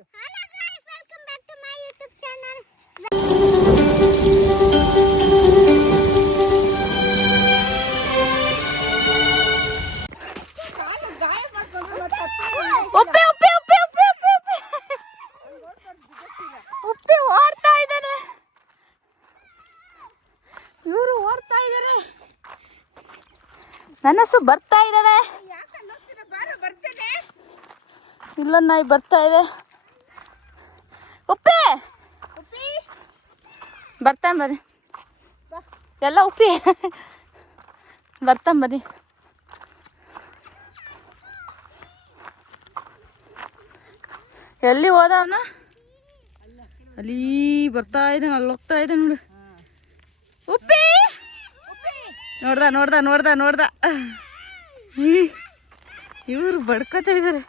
ಇರು. ಉಪ್ಪಿ ಉಪ್ಪಿ ಉಪ್ಪಿ ಉಪ್ಪಿ ಉಪ್ಪಿ ಉಪ್ಪಿ ಉಪ್ಪಿ ಓಡ್ತಾ ಇದ್ದಾನೆ. ಇವರು ಓಡ್ತಾ ಇದ್ದಾರೆ. ನನಸು ಬರ್ತಾ ಇದ್ದಾಳೆ. ಇಲ್ಲ ನಾಯಿ ಬರ್ತಾ ಇದೆ. ಉಪ್ಪಿ ಬರ್ತಾನೆ ಬನ್ನಿ. ಎಲ್ಲ ಉಪ್ಪಿ ಬರ್ತಾನೆ ಬನ್ನಿ. ಎಲ್ಲಿ ಹೋದ ಅವನ? ಅಲ್ಲಿ ಬರ್ತಾ ಇದ್ದಾನೆ. ಅಲ್ಲಿ ಹೋಗ್ತಾ ಇದ್ದಾನೆ ನೋಡು. ಉಪ್ಪಿ ನೋಡ್ದ ನೋಡ್ದ ನೋಡ್ದ ನೋಡ್ದ. ಇವರು ಬಡ್ಕೋತಾ ಇದ್ದಾರೆ.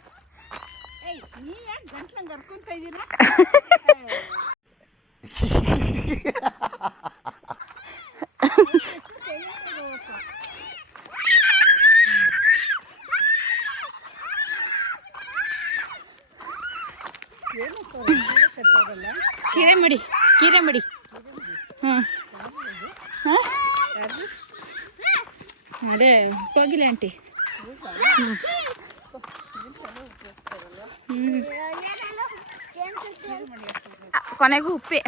ಕೀರೆ ಮಡಿ ಕೀರೆ ಮಡಿ. ಅದೇ ಹೋಗಿಲ್ಲ ಆಂಟಿ. ಕೊನೆಗೂ ಉಪ್ಪಿ.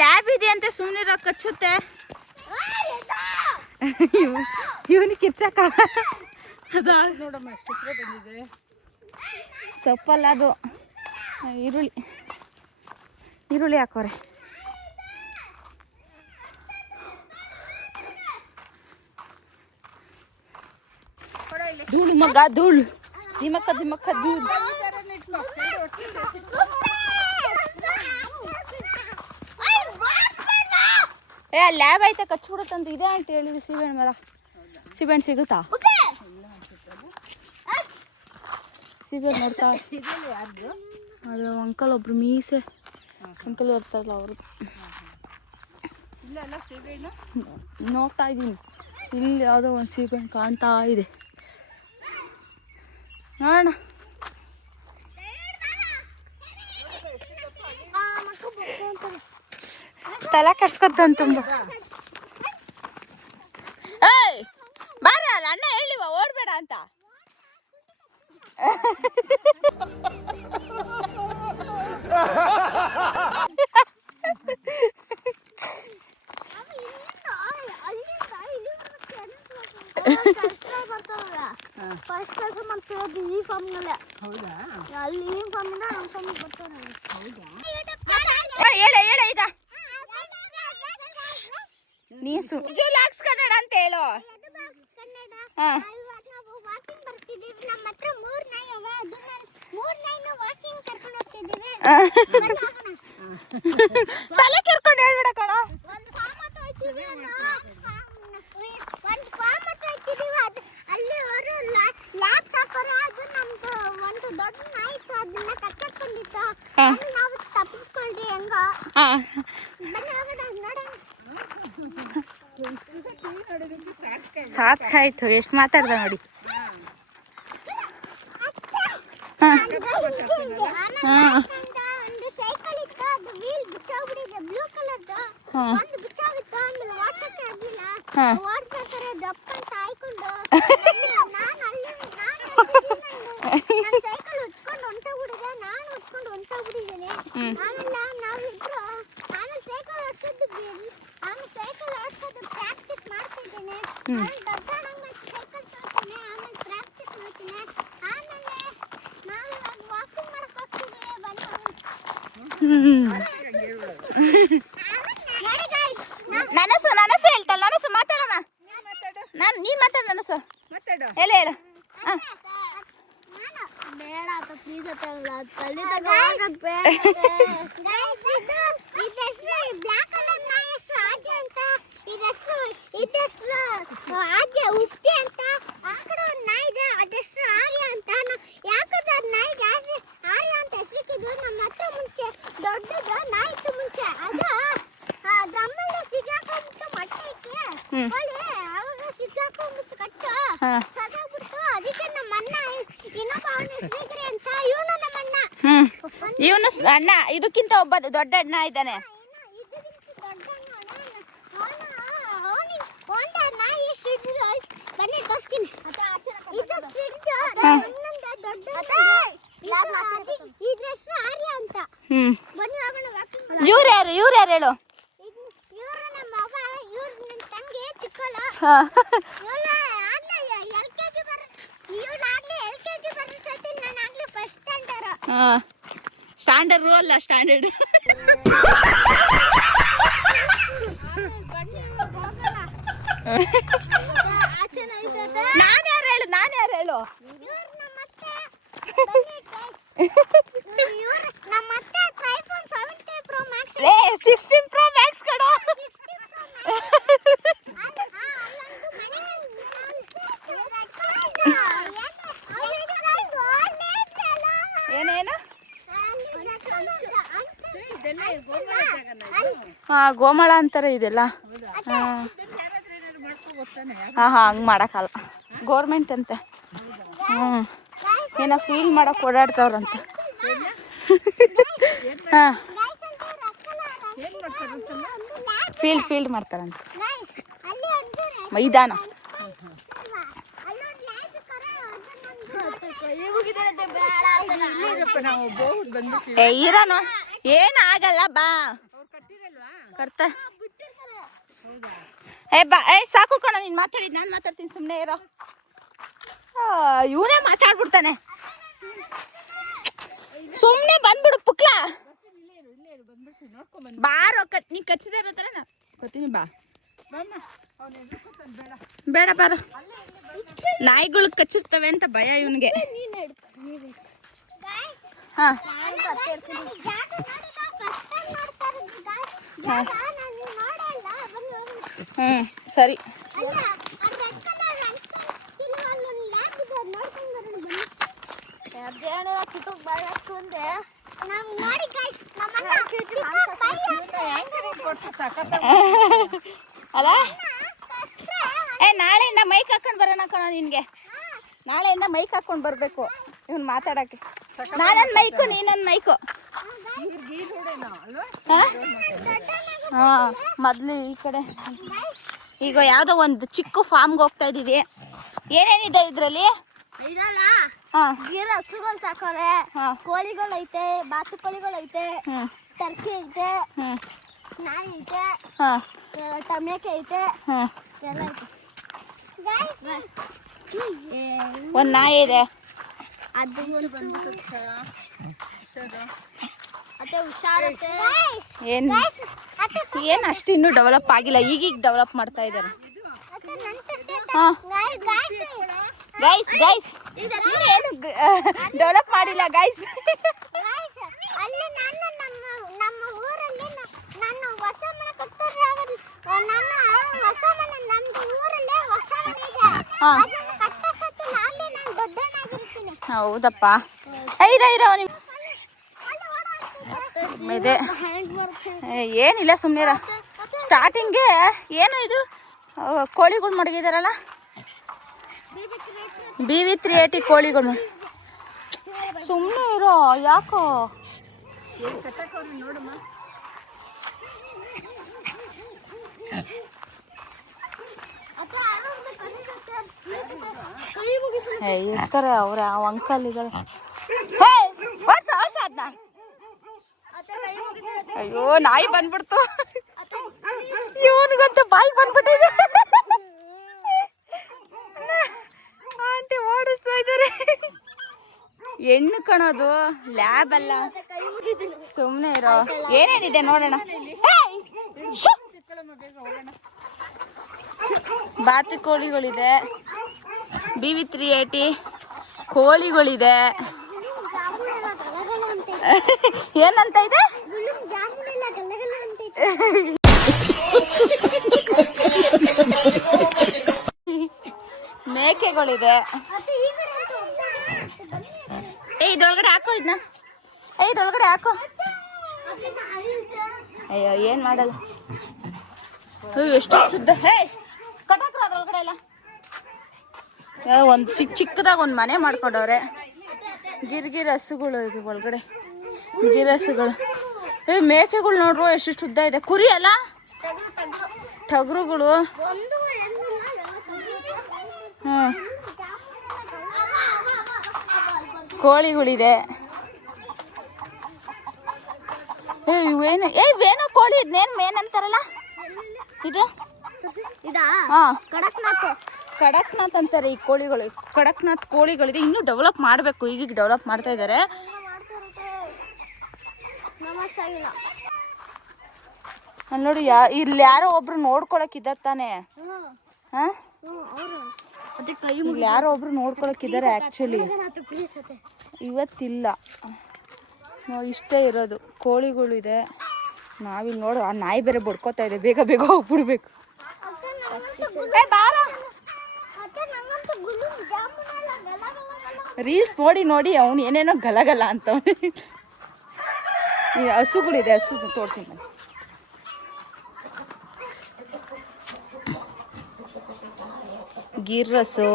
ಲ್ಯಾಬ್ ಇದೆ ಅಂತ ಸುಮ್ಮನಿರೋ ಕಚ್ಚುತ್ತೆ. ಇವನಿಗೆ ಕಿರ್ಚಕ ನೋಡಮ್ಮ ಚಿತ್ರ ಬಂದಿದೆ. ಸೊಪ್ಪಲ್ಲ ಅದು, ಈರುಳ್ಳಿ ಈರುಳ್ಳಿ ಹಾಕೋರೆ. ಧೂಳು ಮಗ ಧೂಳು. ದಿಮಕ್ಕ ದಿಮಕ್ಕ ಧೂಳು. ಲ್ಯಾಬ್ ಆಯ್ತಾ ಕಚ್ಬಿಡುತ್ತಂತ ಇದೆ ಅಂತ ಹೇಳಿದ್ರು. ಸೀಬೆಹಣ್ಣು ಮರ, ಸೀಬೆಹಣ್ಣು ಸಿಗುತ್ತಾ? ಸೀಬೆಹಣ್ಣು ನೋಡ್ತಾ ಅದು ಅಂಕಲ್ ಒಬ್ರು ಮೀಸೆ ಅಂಕಲ್ ಬರ್ತಾರಲ್ಲ ಅವರು. ನೋಡ್ತಾ ಇದ್ದೀನಿ. ಇಲ್ಲಿ ಯಾವುದೋ ಒಂದು ಸೀಬೆಹಣ್ಣು ಕಾಣ್ತಾ ಇದೆ. ನೋಡೋಣ. ತಲೆ ಕಟ್ಸ್ಕೊತಾನೆ ತುಂಬ. ಏಯ್ ಬಾರ ಅಲ್ಲ, ಅಣ್ಣ ಹೇಳಿವ ಓಡ್ಬೇಡ ಅಂತ. ಫಸ್ಟ್ ಕೆಲಸ ಮಾಡ್ತಿರೋದು ಈ ಫಾರ್ಮ್ನಲ್ಲೇ. ಹೌದಾ? ಅಲ್ಲಿ ಈ ಫಾರ್ಮಿಂದ ನಮ್ಮ ಫಾರ್ಮಿಗೆ ಬರ್ತಾರೆ. ಹೌದಾ? ಹೇಳ ಹೇಳ ಈಗ ನೀಸು ಜೂಲಾಕ್ಸ್ ಕನ್ನಡ ಅಂತ ಹೇಳು. ಹಾಂ ವಾಕಿಂಗ್ ಬರ್ತಿದ್ದೀವಿ. ನಮ್ಮ ಹತ್ರ 3 ನಾಯಿ ಅವೆ. ಅದನ್ನ 3 ನಾಯಿನ ವಾಕಿಂಗ್ ಕರ್ಕೊಂಡು ಹೋಗ್ತಿದ್ದೀವಿ. ತಲೆ ಕೆರ್ಕೊಂಡು ಹೇಳ್ಬಿಡ ಕಣ. ಒಂದು ಫಾರ್ಮ್ ಹತ್ರ ಹೋಗ್ತಿದ್ದೀವಿ. ಒಂದು ಫಾರ್ಮ್ ಹತ್ರ ಹೋಗ್ತಿದ್ದೀವಿ. ಅದು ಅಲ್ಲಿ ಅವರು ಲ್ಯಾಬ್ ಸಾಕೋರು. ಅದು ನಮ್ದು ಒಂದು ದೊಡ್ಡ ನಾಯಿ ಇತ್ತು. ಅದನ್ನ ಕಚ್ಚಕ್ ಬಂದಿತ್ತು. ನಾವು ತಪ್ಪಿಸ್ಕೊಂಡ್ವಿ ಹೆಂಗ. ಬನ್ನಿ ಹೋಗೋಣ ನೋಡೋಣ. ಸಾಕಾಯ್ತು. ಎಷ್ಟು ಮಾತಾಡ್ದ ನೋಡಿ. ಒಂದು ಸೈಕಲ್ ಇತ್ತು. ಅದು ವೀಲ್ ಬಿಚ್ಚೋಗ್ಬಿಟ್ಟಿದೆ. ಬ್ಲೂ ಕಲರ್ದು ಒಂದು ಬಿಚ್ಚೋಗಿತ್ತು. ಆಮೇಲೆ ಓಡ್ಸಕ್ಕೆ ಆಗ್ಲಿಲ್ಲ. ಓಡ್ಬೇಕಾದ್ರೆ ದಪ್ಪ ಅಂತ ಆಯ್ಕೊಂಡು ನಾನು ಸೈಕಲ್ ಉಚ್ಕೊಂಡು ಹೊಂಟೋಗ್ಬಿಟ್ಟಿದೆ. ನಾನು ಉಚ್ಕೊಂಡು ಹೊಂಟೋಗ್ಬಿಟ್ಟಿದ್ದೀನಿ. ಆಮೇಲೆ ನಾವಿಬ್ರು ಆಮೇಲೆ ಸೈಕಲ್ ಓಡಿಸೋದು ಆಮೇಲೆ ಸೈಕಲ್ ಓಡಿಸೋದು ಪ್ರಾಕ್ಟೀಸ್ ಮಾಡ್ತಿದ್ದೀನಿ. ಆಮೇಲೆ ದೊಡ್ಡಾಣಂಗ್ ಮತ್ತೆ ಸೈಕಲ್ ತೋರ್ತೀನಿ. ಆಮೇಲೆ ಪ್ರಾಕ್ಟೀಸ್ ಮಾಡ್ತೀನಿ. ಆಮೇಲೆ ನಾವು ಇವಾಗ ವಾಕಿಂಗ್ ಮಾಡಕ್ ಹೋಗ್ತಿದ್ದೀವಿ. ಬನ್ನಿ ನನಸು ನನಸು ಹೇಳ್ತಾಳ. ನನಸು ಮಾತಾಡಮ್ಮ. ನೀ ಮಾತಾಡು ನನಸು. ಹೇಳ ಹೇಳು. ಬೇಡ ಪ್ಲೀಸ್ ಬ್ಲಾಕ್ ಕಲರ್ ನಾಯಿ ಹೆಸರು ಆಜೆ ಅಂತ. ಇದೆಷ್ಟು ಆಜೆ ಉಪ್ಪಿ ಅಂತ. ಆ ಕಡೆ ಒಂದು ನಾಯಿ ಇದೆ. ಅದೆಷ್ಟು ಆರ್ಯ ಅಂತ. ಯಾಕಂದ್ರೆ ಅದು ನಾಯಿಗೆ ಆರ್ಯ ಅಂತ ಹೆಸರಿಕ್ಕಿದ್ರು. ನಮ್ಮ ಹತ್ರ ಮುಂಚೆ ದೊಡ್ಡದು ನಾಯಿ ಇತ್ತು ಮುಂಚೆ. ಅದು ಡ್ರಮ್ಮಲ್ಲಿ ಸಿಗಾಕೊಂಡ್ಬಿಟ್ಟು ಮೊಟ್ಟೆ ಇಕ್ಕಿ ಅವಾಗ ಸಿಗಾಕೊಂಡ್ಬಿಟ್ಟು ಕಟ್ಟು ಬೀಗ್ರೆ ಅಂತ ಇವನು ನಮ್ಮ ಅಣ್ಣ. ಇವನು ಅಣ್ಣ, ಇದಕ್ಕಿಂತ ಒಬ್ಬ ದೊಡ್ಡ ಅಣ್ಣ ಇದ್ದಾನೆ. ಇವ್ರು ಯಾರು ಹೇಳು. ಸ್ಟ್ಯಾಂಡರ್ಡ್ ಅಲ್ಲ, ಸ್ಟ್ಯಾಂಡರ್ಡ್. ನಾನು ಯಾರು ಹೇಳು. ಏ 16 Pro Max ಕಣೋ. ಏನೇನು? ಗೋಮಾಳ ಅಂತಾರೆ ಇದೆಲ್ಲ. ಹಂಗೆ ಮಾಡೋಕ್ಕಲ್ಲ, ಗೌರ್ಮೆಂಟ್ ಅಂತೆ. ಏನೋ ಫೀಲ್ಡ್ ಮಾಡಕ್ಕೆ ಓಡಾಡ್ತಾವ್ರಂತೆ. ಫೀಲ್ಡ್ ಮಾಡ್ತಾರಂತೆ, ಮೈದಾನ. ಇರೋನು ಏನಾಗಲ್ಲ, ಬಾ ಕರ್ತ. ಸಾಕು ಕಣ, ನೀನ್ ಮಾತಾಡಿದ್, ನಾನು ಮಾತಾಡ್ತೀನಿ, ಸುಮ್ಮನೆ ಇರೋ. ಇವನೇ ಮಾತಾಡ್ಬಿಡ್ತಾನೆ, ಸುಮ್ಮನೆ ಬಂದ್ಬಿಡು ಪುಕ್ಲ. ಬಾರೋ, ನೀ ಕಚ್ಚಿದೆ ಇರೋ ಥರ ಬರ್ತೀನಿ, ಬಾ. ಬೇಡ ಬಾರೋ, ನಾಯಿಗಳು ಕಚ್ಚಿರ್ತವೆ ಅಂತ ಭಯ ಇವನಿಗೆ. ಸರಿ. ಅಲ್ಲ, ನಾಳೆಯಿಂದ ಮೈಕ್ ಹಾಕೊಂಡು ಬರೋಣ ಕಣ ನಿನ್ಗೆ. ನಾಳೆಯಿಂದ ಮೈಕ್ ಹಾಕೊಂಡು ಬರ್ಬೇಕು ಇವನ್ ಮಾತಾಡಕ್ಕೆ. ನಾನೊಂದು ಮೈಕು, ನೀನೊಂದು ಮೈಕು. ಮೊದ್ಲು ಈ ಕಡೆ ಈಗ ಯಾವ್ದೋ ಒಂದು ಚಿಕ್ಕ ಫಾರ್ಮ್ಗೆ ಹೋಗ್ತಾ ಇದೀವಿ. ಏನೇನಿದೆ ಇದ್ರಲ್ಲಿ? ಹಸುಗಳು ಸಾಕೋರೆ, ಕೋಳಿಗಳು ಐತೆ, ಬಾತುಕೋಳಿಗಳು ಐತೆ, ಟರ್ಕಿ ಐತೆ, ನಾಯಿ ಐತೆ, ಟೊಮೆಟೊ ಐತೆ, ಎಲ್ಲ ಐತೆ. ಒಂದು ನಾಯಿ ಇದೆ, ಅದು ಹುಷಾರತ್ತೆ. ಏನು ಅಷ್ಟು ಇನ್ನೂ ಡೆವಲಪ್ ಆಗಿಲ್ಲ, ಈಗೀಗ ಡೆವಲಪ್ ಮಾಡ್ತಾ ಇದ್ದಾರೆ. ಗೈಸ್ ಏನು ಡೆವಲಪ್ ಮಾಡಿಲ್ಲ ಗೈಸ್. ಅಲ್ಲಿ ನಮ್ಮ ಊರಲ್ಲಿ ನನ್ನ ಹೊಸ ಮನೆ ಕಟ್ಟೋದ್ರಾಗ ನನ್ನ ಹೊಸ ಮನೆ ನಮ್ದು ಊರಲ್ಲೇ ಹೊಸ ಮನೆ ಇದೆ. ಅದನ್ನ ಕಟ್ಟಕತ್ತಿಲ್ಲ, ಅಲ್ಲಿ ನಾನು ದೊಡ್ಡನಾಗಿರ್ತೀನಿ. ಹೌದಪ್ಪ, ಇರೋ ನಿಮ್ಮ ಇದೆ. ಏನಿಲ್ಲ, ಸುಮ್ಮನೆ ಸ್ಟಾರ್ಟಿಂಗ್ಗೆ ಏನು ಇದು ಕೋಳಿಗಳು ಮಡಗಿದಾರಲ್ಲ, BV380 ಕೋಳಿಗಳು. ಸುಮ್ಮನೆ ಇರೋ, ಯಾಕೋ ಇರ್ತಾರೆ ಅವ್ರೆ. ಆ ಅಂಕಲ್ ಇದ್ದಾರೆ. ಅದನ್ನ ಅಯ್ಯೋ, ನಾಯಿ ಬಂದ್ಬಿಡ್ತು. ಇವನಿಗಂತೂ ಬಾಯಿ ಬಂದ್ಬಿಟ್ಟಿದೆ. ಆಂಟಿ ಓಡಿಸ್ತಾ ಇದ್ದಾರೆ. ಹೆಣ್ಣು ಕಣೋದು, ಲ್ಯಾಬ್ ಅಲ್ಲ. ಸುಮ್ಮನೆ ಇರೋ, ಏನೇನಿದೆ ನೋಡೋಣ. ಬಾತು ಕೋಳಿಗಳಿದೆ, BV380 ಕೋಳಿಗಳಿದೆ. ಏನಂತ ಇದೆ? ಮೇಕೆಗಳಿದೆ. ಇದ್ರೊಳಗಡೆ ಹಾಕೋ, ಇದನ್ನ ಇದ್ರೊಳಗಡೆ ಹಾಕೋ. ಅಯ್ಯೋ, ಏನ್ ಮಾಡಲ್ಲ. ಎಷ್ಟು ಶುದ್ಧ. ಕಟಾಕ್ರ ಅದ್ರೊಳಗಡೆ ಎಲ್ಲ. ಒಂದು ಚಿಕ್ಕದಾಗ ಒಂದು ಮನೆ ಮಾಡ್ಕೊಂಡವ್ರೆ. ಗಿರ್ ಹಸುಗಳು ಇದು ಒಳಗಡೆ ಗಿರ್ ಹಸುಗಳು. ಮೇಕೆಗಳು ನೋಡ್ರು ಎಷ್ಟೆಷ್ಟು ಉದ್ದ ಇದೆ. ಕುರಿ ಅಲ್ಲ ಟಗರುಗಳು. ಹ್ಮ್ ಕೋಳಿಗಳಿದೆ. ಇವೇನೋ ಕೋಳಿ ಇದ್ನೇನು ಮೇನ್ ಅಂತಾರಲ್ಲ ಇದು. ಹಾ ಕಡಕ್ನಾಥ್ ಅಂತಾರೆ ಈ ಕೋಳಿಗಳು. ಕಡಕ್ನಾಥ್ ಕೋಳಿಗಳಿದೆ. ಇನ್ನೂ ಡೆವಲಪ್ ಮಾಡಬೇಕು. ಈಗೀಗ ಡೆವಲಪ್ ಮಾಡ್ತಾ ಇದ್ದಾರೆ. ಅಲ್ಲಿ ನೋಡಿ ಇಲ್ಲಿ ಯಾರೋ ಒಬ್ರು ನೋಡ್ಕೊಳಕ್ ಇದ್ದಾನೆ. ಹಾ ಇಲ್ಲಿ ಯಾರೋ ಒಬ್ರು ನೋಡ್ಕೊಳಕ್ ಇದ್ದಾರೆ ಆಕ್ಚುಲಿ. ಇವತ್ತಿಲ್ಲ, ಇಷ್ಟೇ ಇರೋದು. ಕೋಳಿಗಳು ಇದೆ. ನಾವಿಲ್ಲಿ ನೋಡು ಆ ನಾಯಿ ಬೇರೆ ಬಡ್ಕೋತಾ ಇದೆ. ಬೇಗ ಬೇಗ ಹೋಗ್ಬಿಡ್ಬೇಕು. ರೀಲ್ಸ್ ನೋಡಿ ನೋಡಿ ಅವನು ಏನೇನೋ ಗಲಗಲ ಅಂತ. ಈ ಹಸುಗಳಿದೆ. ಹಸು ತೋರಿಸಿ. ಗಿರ್ ಹಸು.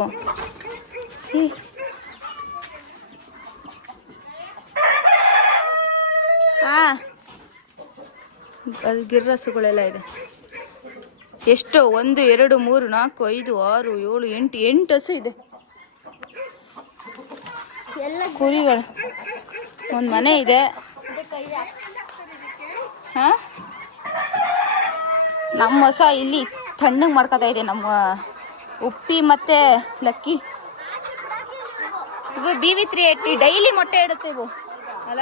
ಅಲ್ಲಿ ಗಿರ್ ಹಸುಗಳೆಲ್ಲ ಇದೆ. ಎಷ್ಟು 1 2 3 4 5 6 7 8 ಹಸು ಇದೆ. ಕುರಿಗಳು. ಒಂದು ಮನೆ ಇದೆ. ಹಾ ನಮ್ಮ ಹೊಸ ಇಲ್ಲಿ ತಣ್ಣಗೆ ಮಾಡ್ಕೊತಾ ಇದೆ. ನಮ್ಮ ಉಪ್ಪಿ ಮತ್ತೆ ಲಕ್ಕಿ. ಇದು BV380 ಡೈಲಿ ಮೊಟ್ಟೆ ಇಡುತ್ತೆ ಇವು ಅಲ್ಲ.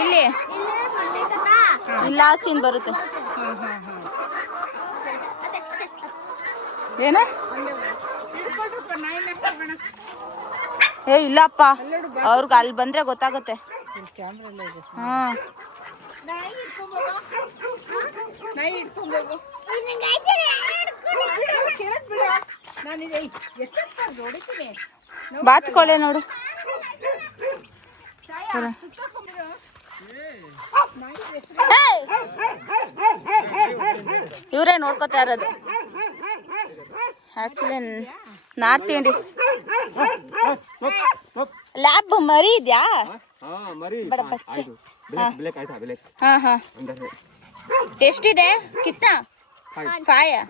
ಇಲ್ಲಿ ಇಲ್ಲ ಸೀನ್ ಬರುತ್ತೆ. ಏನ ಇಲ್ಲಪ್ಪ, ಅವ್ರಿಗೆ ಅಲ್ಲಿ ಬಂದ್ರೆ ಗೊತ್ತಾಗುತ್ತೆ. ಹಾ ಬಾಚ್ಕೊಳ್ಳೆ ನೋಡು. ಇವರೇ ನೋಡ್ಕೊತಾ ಇರೋದು ಆಕ್ಚುಲಿ. ನಾರ್ತ್ ಇಂಡಿ ಲ್ಯಾಬ್ ಮರಿ ಇದ್ಯಾ? ಬಡ ಬಚ್ಚೆ. हाँ हाँ ಎಷ್ಟಿದೆ? कितना 5 है?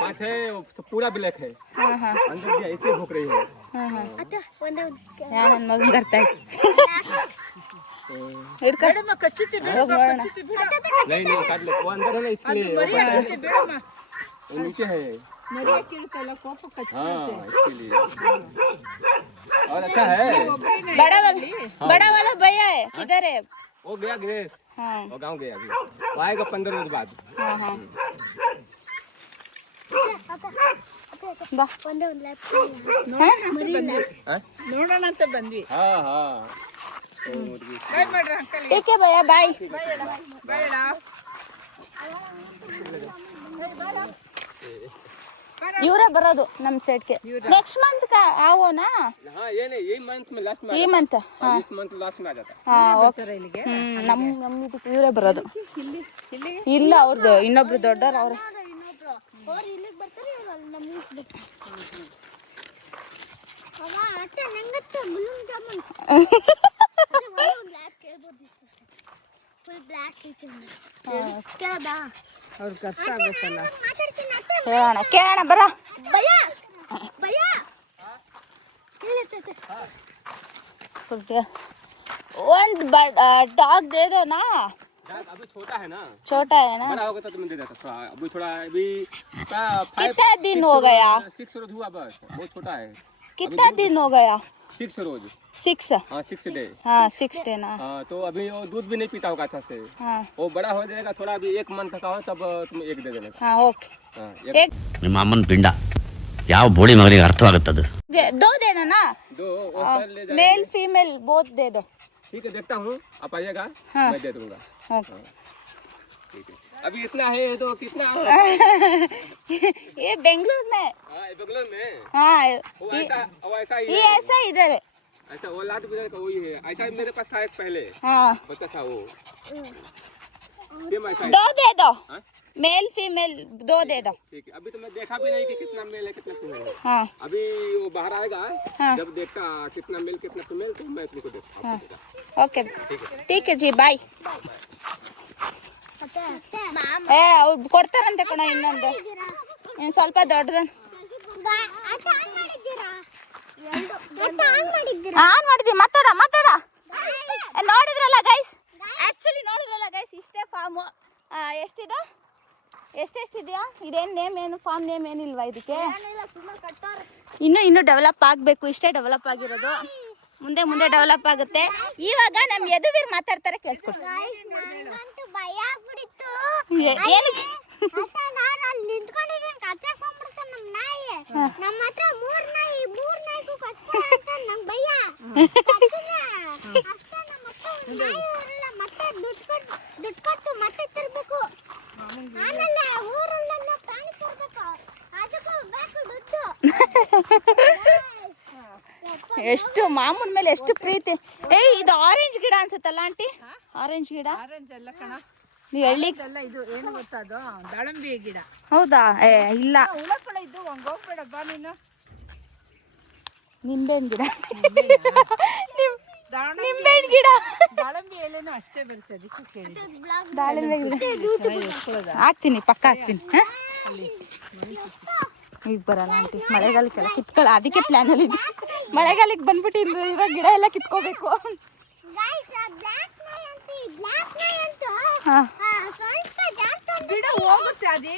5 है, पूरा ब्लैक है। हाँ हाँ अंदर भी ऐसे भूख रही है। हाँ हाँ यार ನನ್ನ ಮಗನ್ करता है ಹಿಡ್ಕೊ ಹೋಗೋಣ. नहीं काट ले, वो अंदर है ना इसलिए वो नीचे है। हाँ इसलिए और अच्छा है। बड़ा वाला भैया है किधर है? वो गया ग्रेस। हाँ वो गांव गया अभी, वो आएगा 15 रोज बाद। हाँ हाँ ಬಾ ನೋಡೋಣ ಅಂತ ಬಂದ್ವಿ. हाँ हाँ ठीक है भैया बाय. ಇವರೇ ಬರೋದು ನಮ್ಮ ಸೈಡ್ಗೆ. ನೆಕ್ಸ್ಟ್ ಮಂತ್ ಆವೋನಾ? हाँ ये नहीं, यही मंथ में लास्ट में ಈ ಮಂತ್. हाँ इस मंथ लास्ट में आ जाता है। ಹಾ ಓಕೆ. ನಮ್ಮ ಇದಕ್ಕೆ ಇವರೇ ಬರೋದು. ಇಲ್ಲ ಅವ್ರದ್ದು ಇನ್ನೊಬ್ರು ದೊಡ್ಡವ್ರು ಅವ್ರೆ. ಅವ್ರ ಕಷ್ಟ ಆಗುತ್ತಲ್ಲ. ಕೇಳೋಣ ಬರ. ಒಂದು डॉग दे दो ना. अभी छोटा है ना, बड़ा होगा तो तुम्हें दे देता थोड़ा। अभी थोड़ा अभी कितना दिन हो गया? 6 रोज हुआ बस, बहुत छोटा है। कितना दिन हो गया? 6 रोज। 6 हाँ 6 डे। हाँ 6 डे ना. हाँ तो अभी वो दूध भी नहीं पीता होगा अच्छा से। हाँ वो बड़ा हो जाएगा थोड़ा, अभी 1 मंथ का हो तब तुम 1 दे देना। हाँ ओके. हाँ एक ನಿಮ್ಮ ಅಮ್ಮನ ಪಿಂಡ ಯಾವ ಬೋಳಿ ಮಗನಿಗೆ ಅರ್ಥವಾಗುತ್ತದೆ? 2 देना ना. 2 वो सर ले जाएंगे। मेल फीमेल बोथ दे दो. ठीक है देखता हूँ, आप आइएगा। हाँ। मैं दे दूँगा। ओके. ठीक है, अभी इतना है तो कितना हो? ये बेंगलुरु में. हाँ बगल में। हाँ वो ऐसा ही ये है। ऐसा इधर है. ऐसा वो लात गुजर का वही है। ऐसा ही मेरे पास था एक पहले हाँ बच्चा था वो, सेम ऐसा ही। 2 दे दो. हाँ? मेल फीमेल 2 दे दो। ठीक है, अभी तो मैं देखा भी नहीं कि कितना मेल है कितना फीमेल है। हाँ अभी वो बाहर आएगा, हाँ। जब देखता कितना मेल कितना फीमेल तो मैं तुमको देखता हाँ ओके ठीक है जी बाय. ಏ ಅವ್ರು ಕೊಡ್ತಾರಂತೆ ಕಣ ಇನ್ನೊಂದು ಇನ್ನು ಸ್ವಲ್ಪ ದೊಡ್ಡದು ಆನ್ ಮಾಡಿದ್ವಿ. ಮಾತಾಡ ನೋಡಿದ್ರಲ್ಲ ಗೈಸ್, ಆ್ಯಕ್ಚುಲಿ ನೋಡಿದ್ರಲ್ಲ ಗೈಸ್, ಇಷ್ಟೇ ಫಾರ್ಮು. ಎಷ್ಟಿದೆ ಎಷ್ಟೆಷ್ಟಿದೆಯಾ? ಇದೇನು ನೇಮ್ ಏನು ಫಾರ್ಮ್ ನೇಮ್ ಏನಿಲ್ವಾ ಇದಕ್ಕೆ? ಇನ್ನೂ ಡೆವಲಪ್ ಆಗಬೇಕು. ಇಷ್ಟೇ ಡೆವಲಪ್ ಆಗಿರೋದು, ಮುಂದೆ ಡೆವಲಪ್ ಆಗುತ್ತೆ. ಇವಾಗ ನಮ್ಮ ಯದುವೀರ್ ಮಾತಾಡ್ತಾರೆ, ಕೇಳಿಸ್ಕೊಡಿ. ಏನಕ್ಕೆ ಎಷ್ಟು ಮಾಮೂನ್ ಮೇಲೆ ಎಷ್ಟು ಪ್ರೀತಿ. ಇದು ಆರೆಂಜ್ ಗಿಡ ಅನ್ಸುತ್ತಲ್ಲ ಆಂಟಿ? ಆರೆಂಜ್ ಗಿಡ ಆರೆಂಜ್ ಎಲ್ಲ ಕಣ, ನೀವು ಹಳ್ಳಿ ಎಲ್ಲ ಇದು ಏನು ಗೊತ್ತದು ದಾಳಂಬಿ ಗಿಡ. ಹೌದಾ? ಇಲ್ಲ ಉಳಪಳ ಇದ್ದು ಹೋಗ್ಬೇಡಪ್ಪ ನೀನು. ನಿಂಬೆಹಣ್ಣು ಗಿಡ ನಿಂಬೆಹಣ್ಣು ಗಿಡ ದಾಳಂಬಿ ಎಲೆನೂ ಅಷ್ಟೇ ಬರುತ್ತೆ, ಅದಕ್ಕೆ ಕೇಳಿದೆ. ದಾಳಿಂಬೆ ಹಾಕ್ತೀನಿ, ಪಕ್ಕ ಹಾಕ್ತೀನಿ. ಈಗ ಬರಲ್ಲ ಆಂಟಿ, ಮಳೆಗಾಲಕ್ಕೆಲ್ಲ ಕಿತ್ಕೊಳ್ಳ, ಅದಕ್ಕೆ ಪ್ಲಾನಲ್ಲಿ ಇದ್ದು. ಮಳೆಗಾಲಕ್ಕೆ ಬಂದ್ಬಿಟ್ಟು ಇರೋ ಗಿಡ ಎಲ್ಲ ಕಿತ್ಕೋಬೇಕು. ಹಾಂ ಗಿಡ ಹೋಗುತ್ತೆ ಅದೇ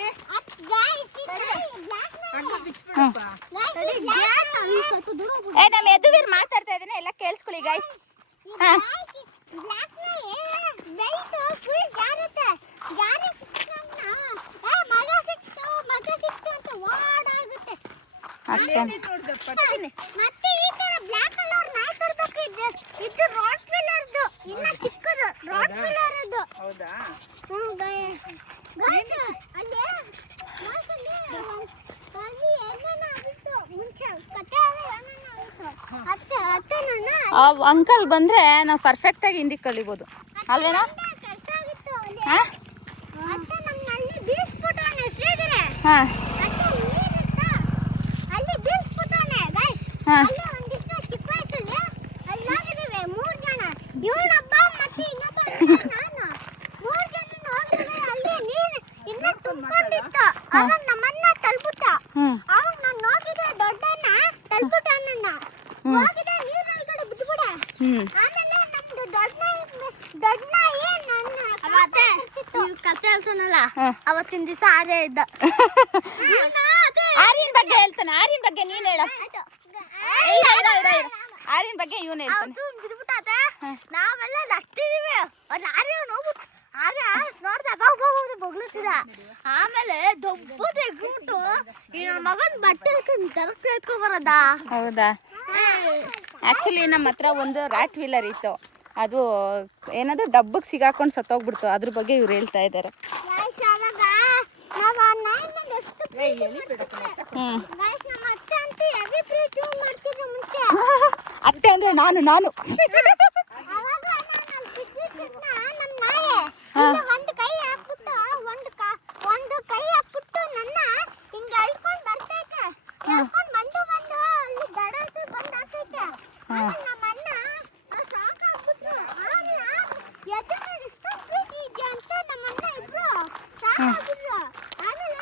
ನಮ್ಮ ಯದುವೀರ್ ಮಾತಾಡ್ತಾ ಇದ್ದೇನೆ, ಎಲ್ಲ ಕೇಳಿಸ್ಕೊಳ್ಳಿ ಗೈಸ್. ಅಷ್ಟೇ. ಮತ್ತೆ ಈ ತರ ಬ್ಲಾಕ್ ಕಲರ್ ನಾಯಿ ತರಬೇಕು. ಇದು ರಾಟ್ ವೀಲರ್ದು, ಇನ್ನ ಚಿಕ್ಕದು ರಾಟ್ ವೀಲರ್ ಅದು. ಹೌದಾ? ಅಂಕಲ್ ಬಂದ್ರೆ ನಾವು ಪರ್ಫೆಕ್ಟ್ ಆಗಿ ಹಿಂದಿ ಕಲಿಬೋದು ಅಲ್ವೇನಾ? ಹಾಂ ಹಾಂ ಹಾಂ ಅವತ್ತಿನ ದಿವಸ ಆರ್ಯ ಇದ್ದ. ಆರ್ಯನ್ ಬಗ್ಗೆ ಹೇಳ್ತಾನೆ. ಆರ್ಯನ್ ಬಗ್ಗೆ ನೀನ್ ಹೇಳ. ಆರ್ಯನ್ ಬಗ್ಗೆ ಇವನು ಹೇಳ್ತಾನೆ. ನಾವೆಲ್ಲ ನಗ್ತಿದೀವಿ. ಆರ್ಯ ನೋಡ್ಬಿಟ್ಟು ಆರ್ಯ ನೋಡ್ದ ಬೊಗ್ಲುತ್ತಿದ. ಆಮೇಲೆ ದೊಬ್ಬ ತೆಗ್ಬಿಟ್ಟು ಈ ನನ್ನ ಮಗನ್ ಬಟ್ಟೆ ಎತ್ಕೊಂಡ್ ಬರೋದ. ಹೌದಾ? ಆಕ್ಚುಲಿ ನಮ್ಮ ಹತ್ರ ಒಂದು ರಾಟ್ ವೀಲರ್ ಇತ್ತು, ಅದು ಏನದು ಡಬ್ಬಕ್ಕೆ ಸಿಗಾಕೊಂಡು ಸತ್ತೋಗ್ಬಿಡ್ತು. ಅದ್ರ ಬಗ್ಗೆ ಇವ್ರು ಹೇಳ್ತಾ ಇದ್ದಾರೆ. ಅತ್ತೆ ಅಂದ್ರೆ ನಾನು ಒಂದು ಕೈ ಹಾಕ್ಬಿಟ್ಟು ಒಂದು ಕೈ ಹಾಕ್ಬಿಟ್ಟು ನನ್ನ ಹಿಂಗ ಅಳ್ಕೊಂಡ್ ಬರ್ತೈತೆ. ಎಳ್ಕೊಂಡ್ ಬಂದು ಅಲ್ಲಿ ದಡ ಹತ್ರ ಬಂದ್ ಹಾಕೈತೆ. ನಮ್ಮ ಅಣ್ಣ ಸಾಕಾಗ್ಬಿಟ್ರು. ಎದ್ದು ಇಷ್ಟೊಂದು ಪ್ರೀತಿ ಇದೆಯಾ ಅಂತ ನಮ್ಮ ಅಣ್ಣ ಇಬ್ರು ಸಾಕಾಗ್ಬಿಟ್ರು. ಆಮೇಲೆ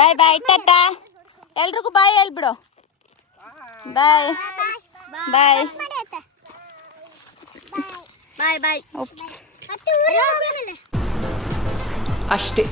ಬಾಯ್ ಬಾಯ್ ಟಾಟಾ. ಎಲ್ರಿಗೂ ಬಾಯ್ ಹೇಳ್ಬಿಡು. ಬಾಯ್ ಬಾಯ್ ಬಾಯ್ ಬಾಯ್. ಅಷ್ಟೇ.